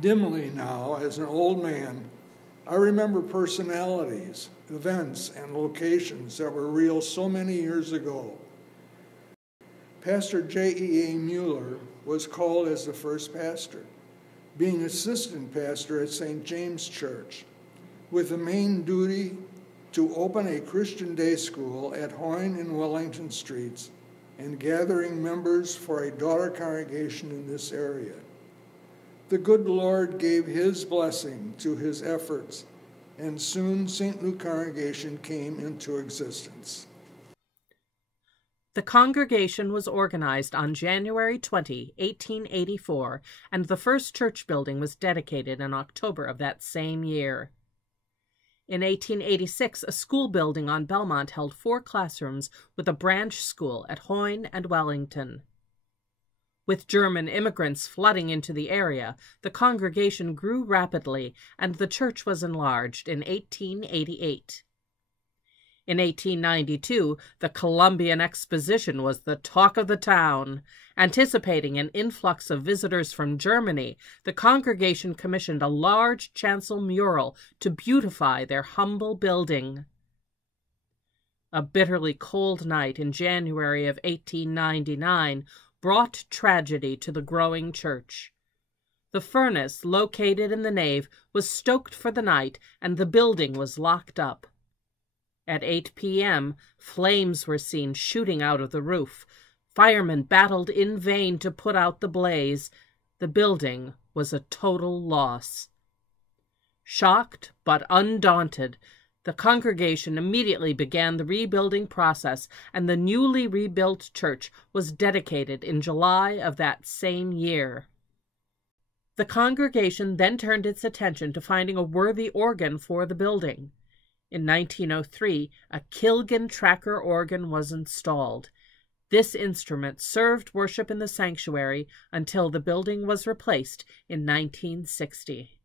Dimly now, as an old man, I remember personalities, events, and locations that were real so many years ago. Pastor J.E.A. Mueller was called as the first pastor, being assistant pastor at St. James Church, with the main duty to open a Christian day school at Hoyne and Wellington Streets and gathering members for a daughter congregation in this area. The good Lord gave his blessing to his efforts, and soon St. Luke congregation came into existence. The congregation was organized on January 20, 1884, and the first church building was dedicated in October of that same year. In 1886, a school building on Belmont held 4 classrooms with a branch school at Hoyne and Wellington. With German immigrants flooding into the area, the congregation grew rapidly, and the church was enlarged in 1888. In 1892, the Columbian Exposition was the talk of the town. Anticipating an influx of visitors from Germany, the congregation commissioned a large chancel mural to beautify their humble building. A bitterly cold night in January of 1899 brought tragedy to the growing church. The furnace, located in the nave, was stoked for the night, and the building was locked up. At 8 p.m., flames were seen shooting out of the roof. Firemen battled in vain to put out the blaze. The building was a total loss. Shocked but undaunted, the congregation immediately began the rebuilding process, and the newly rebuilt church was dedicated in July of that same year. The congregation then turned its attention to finding a worthy organ for the building. In 1903, a Kilgan tracker organ was installed. This instrument served worship in the sanctuary until the building was replaced in 1960.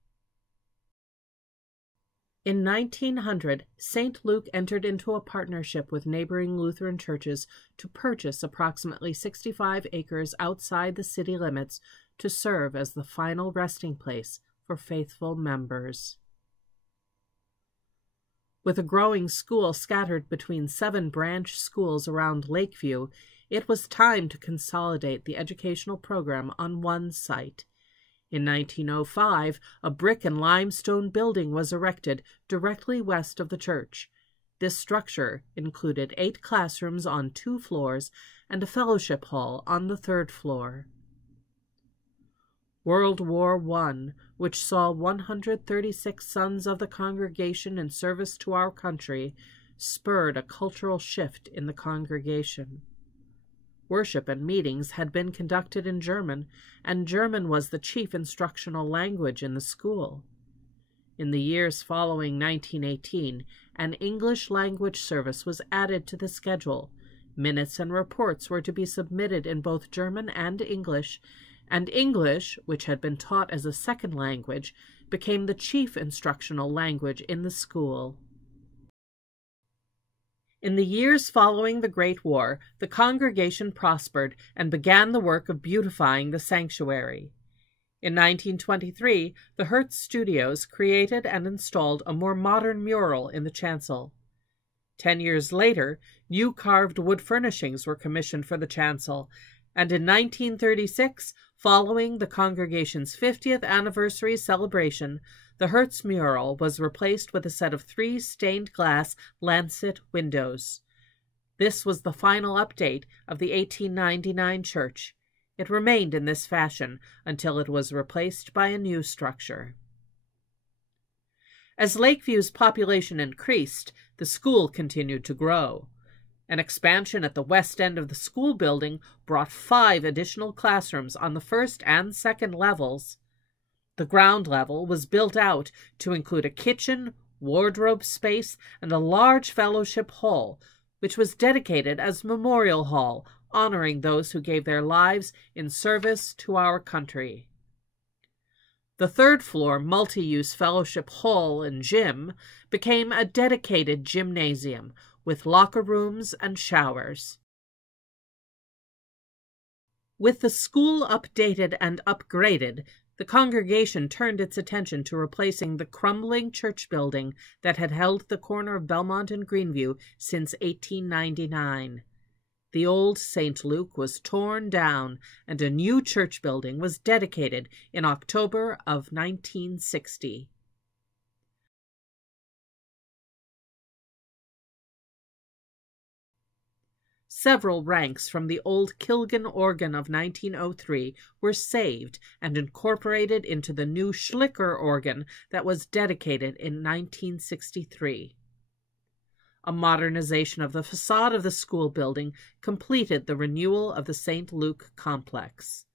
In 1900, St. Luke entered into a partnership with neighboring Lutheran churches to purchase approximately 65 acres outside the city limits to serve as the final resting place for faithful members. With a growing school scattered between 7 branch schools around Lakeview, it was time to consolidate the educational program on one site. In 1905, a brick and limestone building was erected directly west of the church. This structure included 8 classrooms on 2 floors and a fellowship hall on the 3rd floor. World War I, which saw 136 sons of the congregation in service to our country, spurred a cultural shift in the congregation. Worship and meetings had been conducted in German, and German was the chief instructional language in the school. In the years following 1918, an English language service was added to the schedule. Minutes and reports were to be submitted in both German and English, which had been taught as a second language, became the chief instructional language in the school. In the years following the Great War, the congregation prospered and began the work of beautifying the sanctuary. In 1923, the Hertz Studios created and installed a more modern mural in the chancel. 10 years later, new carved wood furnishings were commissioned for the chancel, and in 1936, following the congregation's 50th anniversary celebration, the Hertz mural was replaced with a set of 3 stained glass lancet windows. This was the final update of the 1899 church. It remained in this fashion until it was replaced by a new structure. As Lakeview's population increased, the school continued to grow. An expansion at the west end of the school building brought 5 additional classrooms on the first and second levels. The ground level was built out to include a kitchen, wardrobe space, and a large fellowship hall, which was dedicated as Memorial Hall, honoring those who gave their lives in service to our country. The 3rd floor multi-use fellowship hall and gym became a dedicated gymnasium with locker rooms and showers. With the school updated and upgraded, The congregation turned its attention to replacing the crumbling church building that had held the corner of Belmont and Greenview since 1899. The old St. Luke was torn down, and a new church building was dedicated in October of 1960. Several ranks from the old Kilgan organ of 1903 were saved and incorporated into the new Schlicker organ that was dedicated in 1963. A modernization of the facade of the school building completed the renewal of the St. Luke complex.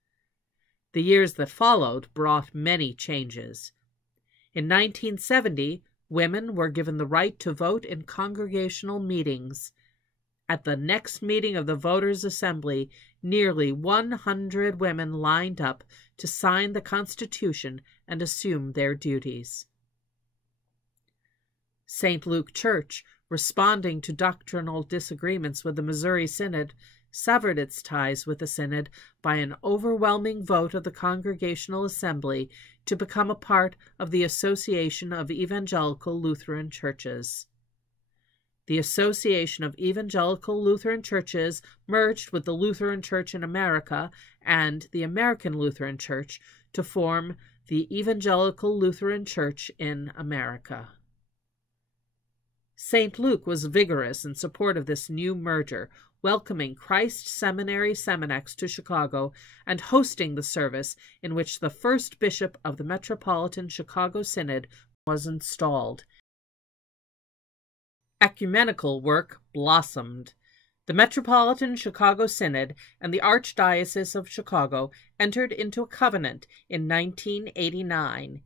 The years that followed brought many changes. In 1970, women were given the right to vote in congregational meetings. At the next meeting of the Voters' Assembly, nearly 100 women lined up to sign the Constitution and assume their duties. St. Luke Church, responding to doctrinal disagreements with the Missouri Synod, severed its ties with the Synod by an overwhelming vote of the Congregational Assembly to become a part of the Association of Evangelical Lutheran Churches. The Association of Evangelical Lutheran Churches merged with the Lutheran Church in America and the American Lutheran Church to form the Evangelical Lutheran Church in America. St. Luke was vigorous in support of this new merger, welcoming Christ Seminary Seminex to Chicago and hosting the service in which the first bishop of the Metropolitan Chicago Synod was installed. Ecumenical work blossomed. The Metropolitan Chicago Synod and the Archdiocese of Chicago entered into a covenant in 1989.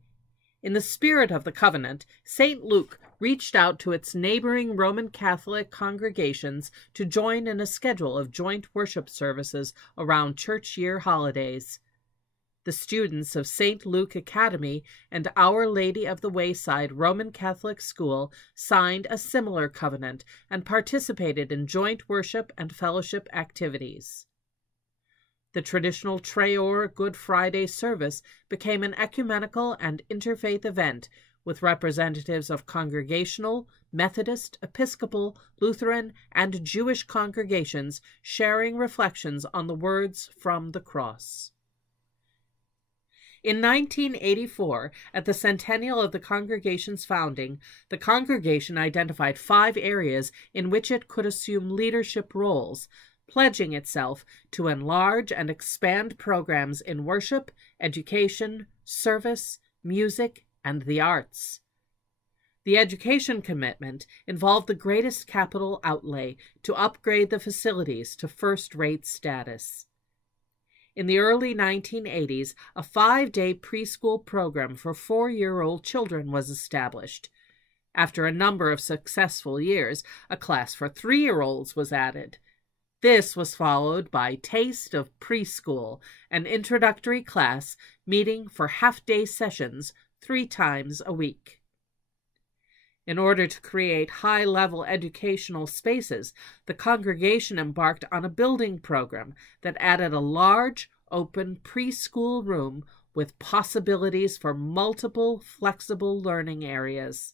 In the spirit of the covenant, St. Luke reached out to its neighboring Roman Catholic congregations to join in a schedule of joint worship services around church year holidays. The students of St. Luke Academy and Our Lady of the Wayside Roman Catholic School signed a similar covenant and participated in joint worship and fellowship activities. The traditional Traor Good Friday service became an ecumenical and interfaith event with representatives of Congregational, Methodist, Episcopal, Lutheran, and Jewish congregations sharing reflections on the words from the cross. In 1984, at the centennial of the congregation's founding, the congregation identified 5 areas in which it could assume leadership roles, pledging itself to enlarge and expand programs in worship, education, service, music, and the arts. The education commitment involved the greatest capital outlay to upgrade the facilities to first-rate status. In the early 1980s, a 5-day preschool program for 4-year-old children was established. After a number of successful years, a class for 3-year-olds was added. This was followed by Taste of Preschool, an introductory class meeting for half-day sessions 3 times a week. In order to create high-level educational spaces, the congregation embarked on a building program that added a large, open preschool room with possibilities for multiple flexible learning areas.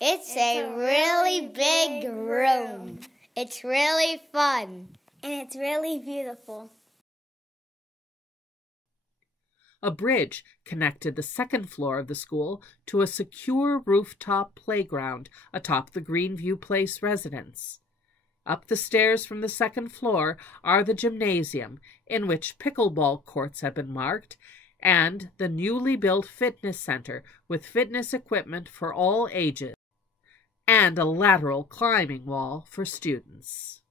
It's a really big room. It's really fun. And it's really beautiful. A bridge connected the second floor of the school to a secure rooftop playground atop the Greenview Place residence. Up the stairs from the second floor are the gymnasium, in which pickleball courts have been marked, and the newly built fitness center with fitness equipment for all ages, and a lateral climbing wall for students.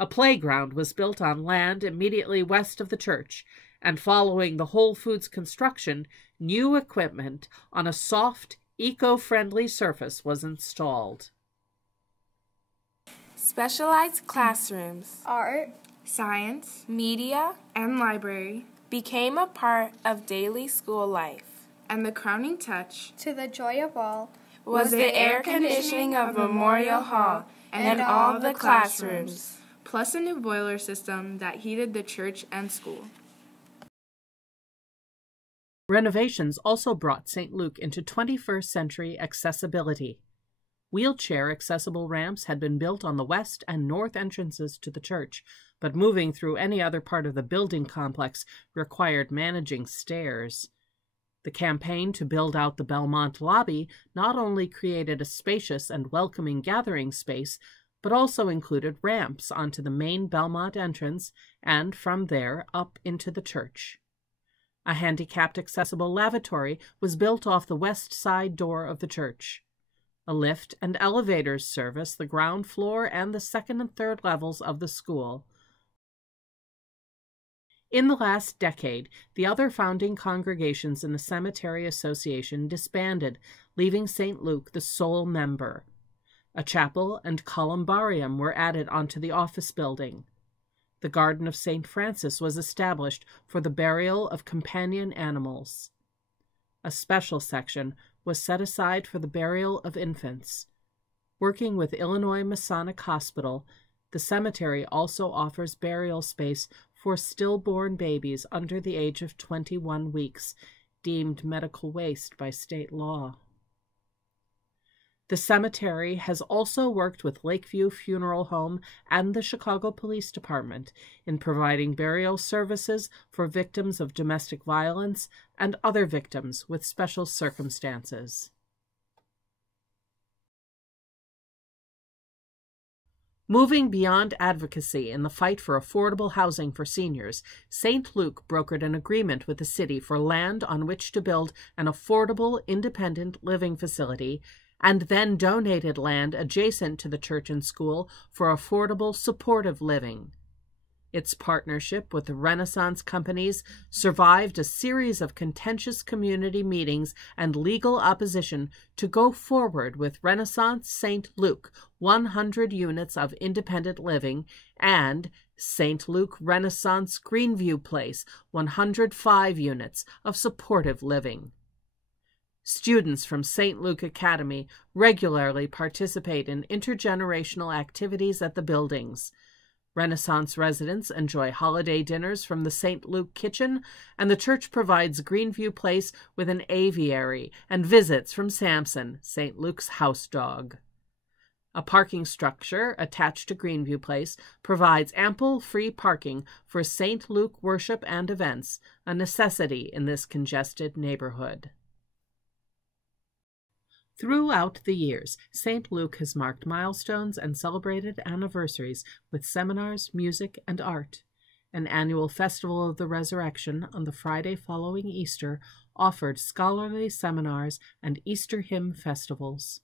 A playground was built on land immediately west of the church, and following the Whole Foods construction, new equipment on a soft, eco-friendly surface was installed. Specialized classrooms, Art, science, media, and library became a part of daily school life. And the crowning touch to the joy of all, was the air conditioning of Memorial Hall and all the classrooms, plus a new boiler system that heated the church and school. Renovations also brought St. Luke into 21st century accessibility. Wheelchair-accessible ramps had been built on the west and north entrances to the church, but moving through any other part of the building complex required managing stairs. The campaign to build out the Belmont lobby not only created a spacious and welcoming gathering space, but also included ramps onto the main Belmont entrance and from there up into the church. A handicapped-accessible lavatory was built off the west side door of the church. A lift and elevators service the ground floor and the second and third levels of the school. In the last decade, the other founding congregations in the Cemetery Association disbanded, leaving St. Luke the sole member. A chapel and columbarium were added onto the office building. The Garden of St. Francis was established for the burial of companion animals. A special section was set aside for the burial of infants. Working with Illinois Masonic Hospital, the cemetery also offers burial space for stillborn babies under the age of 21 weeks, deemed medical waste by state law. The cemetery has also worked with Lakeview Funeral Home and the Chicago Police Department in providing burial services for victims of domestic violence and other victims with special circumstances. Moving beyond advocacy in the fight for affordable housing for seniors, St. Luke brokered an agreement with the city for land on which to build an affordable, independent living facility, and then donated land adjacent to the church and school for affordable, supportive living. Its partnership with the Renaissance companies survived a series of contentious community meetings and legal opposition to go forward with Renaissance St. Luke, 100 units of independent living, and St. Luke Renaissance Greenview Place, 105 units of supportive living. Students from St. Luke Academy regularly participate in intergenerational activities at the buildings. Renaissance residents enjoy holiday dinners from the St. Luke kitchen, and the church provides Greenview Place with an aviary and visits from Samson, St. Luke's house dog. A parking structure attached to Greenview Place provides ample free parking for St. Luke worship and events, a necessity in this congested neighborhood. Throughout the years, St. Luke has marked milestones and celebrated anniversaries with seminars, music, and art. An annual Festival of the Resurrection on the Friday following Easter offered scholarly seminars and Easter hymn festivals.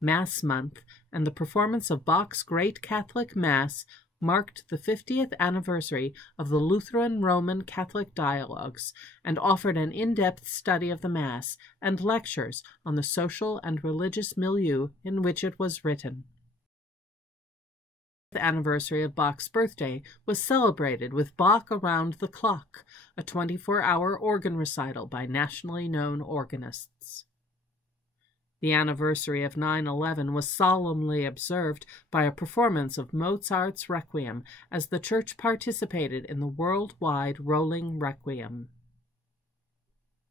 Mass Month and the performance of Bach's Great Catholic Mass marked the 50th anniversary of the Lutheran Roman Catholic Dialogues and offered an in-depth study of the Mass and lectures on the social and religious milieu in which it was written. The anniversary of Bach's birthday was celebrated with Bach Around the Clock, a 24-hour organ recital by nationally known organists. The anniversary of 9/11 was solemnly observed by a performance of Mozart's Requiem as the church participated in the worldwide rolling Requiem.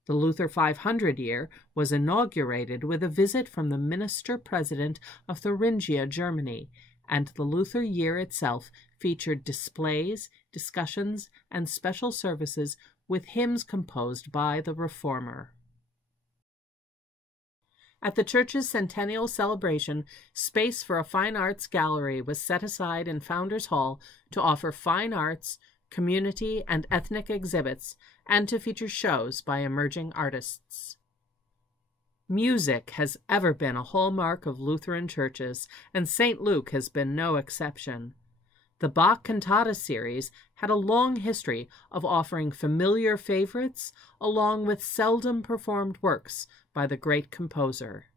The Luther 500 year was inaugurated with a visit from the minister-president of Thuringia, Germany, and the Luther year itself featured displays, discussions, and special services with hymns composed by the Reformer. At the church's centennial celebration, space for a fine arts gallery was set aside in Founders Hall to offer fine arts, community, and ethnic exhibits, and to feature shows by emerging artists. Music has ever been a hallmark of Lutheran churches, and St. Luke has been no exception. The Bach Cantata series had a long history of offering familiar favorites along with seldom performed works by the great composer.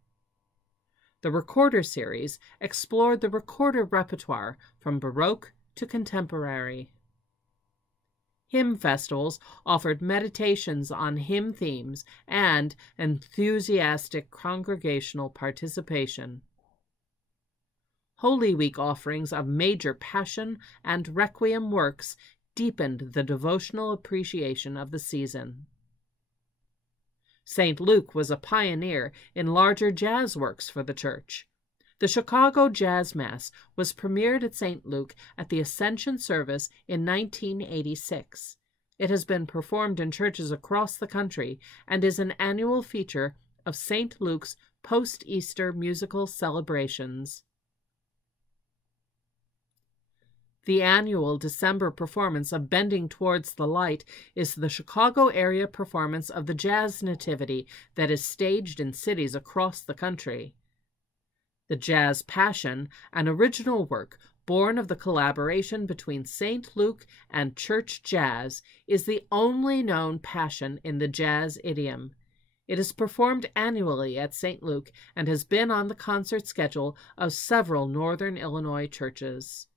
The Recorder series explored the recorder repertoire from Baroque to contemporary. Hymn festivals offered meditations on hymn themes and enthusiastic congregational participation. Holy Week offerings of major Passion and Requiem works deepened the devotional appreciation of the season. St. Luke was a pioneer in larger jazz works for the church. The Chicago Jazz Mass was premiered at St. Luke at the Ascension Service in 1986. It has been performed in churches across the country and is an annual feature of St. Luke's post-Easter musical celebrations. The annual December performance of Bending Towards the Light is the Chicago area performance of the Jazz Nativity that is staged in cities across the country. The Jazz Passion, an original work born of the collaboration between St. Luke and church jazz, is the only known passion in the jazz idiom. It is performed annually at St. Luke and has been on the concert schedule of several northern Illinois churches.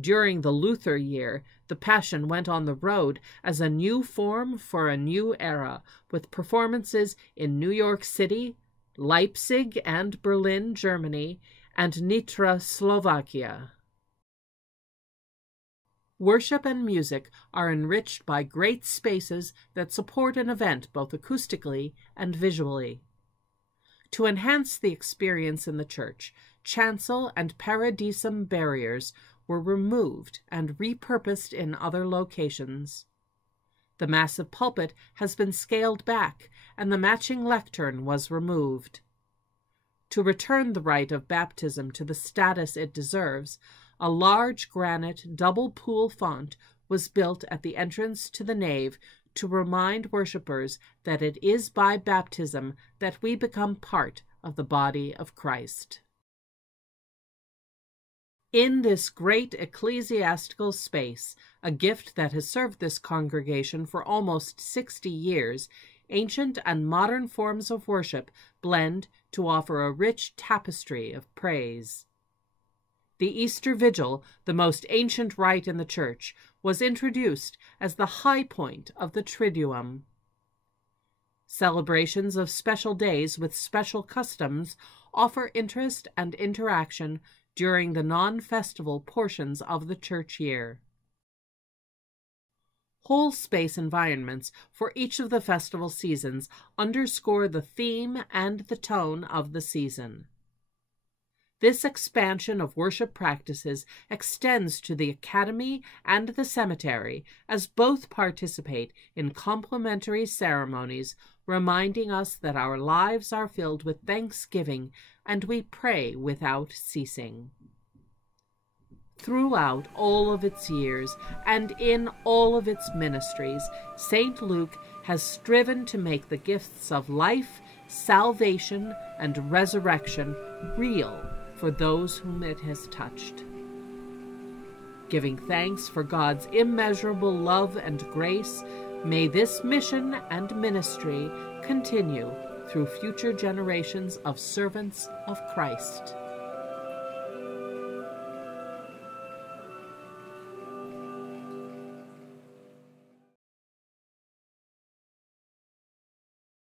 During the Luther year, the Passion went on the road as a new form for a new era, with performances in New York City, Leipzig and Berlin, Germany, and Nitra, Slovakia. Worship and music are enriched by great spaces that support an event both acoustically and visually. To enhance the experience in the church, chancel and paradisum barriers were removed and repurposed in other locations. The massive pulpit has been scaled back, and the matching lectern was removed. To return the rite of baptism to the status it deserves, a large granite double pool font was built at the entrance to the nave to remind worshippers that it is by baptism that we become part of the body of Christ. In this great ecclesiastical space, a gift that has served this congregation for almost 60 years, ancient and modern forms of worship blend to offer a rich tapestry of praise. The Easter Vigil, the most ancient rite in the Church, was introduced as the high point of the Triduum. Celebrations of special days with special customs offer interest and interaction during the non-festival portions of the church year. Whole space environments for each of the festival seasons underscore the theme and the tone of the season. This expansion of worship practices extends to the academy and the cemetery, as both participate in complementary ceremonies, reminding us that our lives are filled with thanksgiving and we pray without ceasing. Throughout all of its years and in all of its ministries, St. Luke has striven to make the gifts of life, salvation, and resurrection real for those whom it has touched. Giving thanks for God's immeasurable love and grace, may this mission and ministry continue through future generations of servants of Christ.